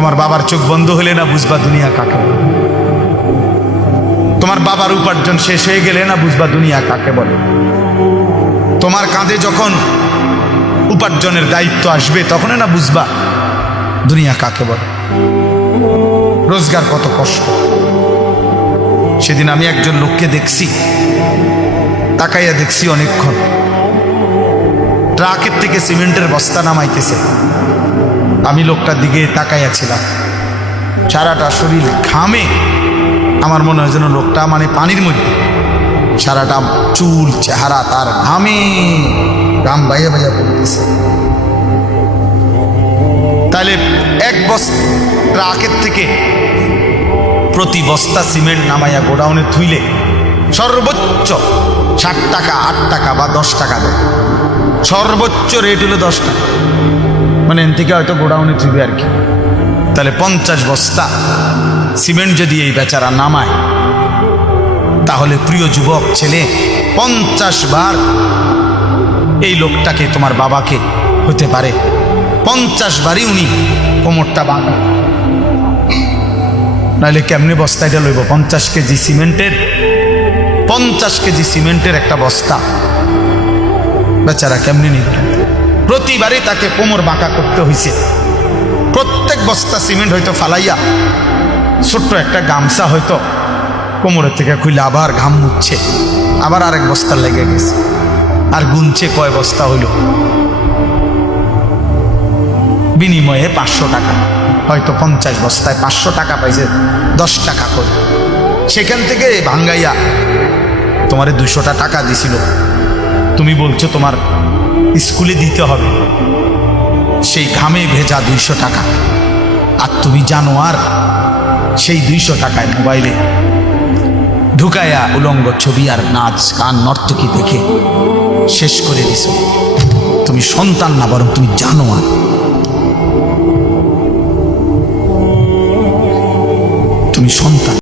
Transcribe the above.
তোমার বাবার চোখ বন্ধ হলে না বুঝবা দুনিয়া কাকে তোমার বাবার উপার্জন শেষ হয়ে গেলে না বুঝবা দুনিয়া কাকে বলে তোমার কাঁধে যখন উপার্জনের দায়িত্ব আসবে তখন না বুঝবা দুনিয়া কাকে বলে রোজগার কত কষ্ট সেদিন আমি একজন লোককে দেখছি তাকাইয়া দেখছি অনেকক্ষণ ট্রাকের থেকে সিমেন্টের বস্তা নামাইতেছে আমি লোকটার দিকে তাকাইয়াছিলাম সারাটা শরীর ঘামে আমার মনে হয় যেন লোকটা মানে পানির মধ্যে সারাটা চুল চেহারা তার ঘামে ঘাম বাইয়া বাইয়া পড়তেছে তাহলে এক বস্তা আগের থেকে প্রতি বস্তা সিমেন্ট নামাইয়া গোডাউনে থুইলে সর্বোচ্চ ষাট টাকা আট টাকা বা দশ টাকা দেয় সর্বোচ্চ রেট হলো দশ টাকা মানে এন থেকে হয়তো গোডাউনে থিবে আর কি তাহলে পঞ্চাশ বস্তা সিমেন্ট যদি এই বেচারা নামায় তাহলে প্রিয় যুবক ছেলে পঞ্চাশ বার এই লোকটাকে তোমার বাবাকে হতে পারে পঞ্চাশ বারই উনি কোমরটা বাঁধ নাহলে কেমনি এটা লইব পঞ্চাশ কেজি সিমেন্টের পঞ্চাশ কেজি সিমেন্টের একটা বস্তা বেচারা কেমনি নিতে প্রতিবারই তাকে কোমর বাঁকা করতে হয়েছে প্রত্যেক বস্তা সিমেন্ট হয়তো ফালাইয়া ছোট্ট একটা গামছা হয়তো কোমরের থেকে খুলে আবার ঘাম মুচ্ছে আবার আরেক বস্তা লেগে গেছে আর গুনছে কয় বস্তা হইল বিনিময়ে পাঁচশো টাকা হয়তো পঞ্চাশ বস্তায় পাঁচশো টাকা পাইছে দশ টাকা করে সেখান থেকে ভাঙ্গাইয়া তোমারে দুশোটা টাকা দিছিল তুমি বলছো তোমার স্কুলে দিতে হবে সেই ঘামে ভেজা দুইশো টাকা আর তুমি জানো আর সেই দুইশো টাকায় মোবাইলে ঢুকায়া উলঙ্গ ছবি আর নাচ গান নর্তকি দেখে শেষ করে দিছ তুমি সন্তান না বরং তুমি জানো আর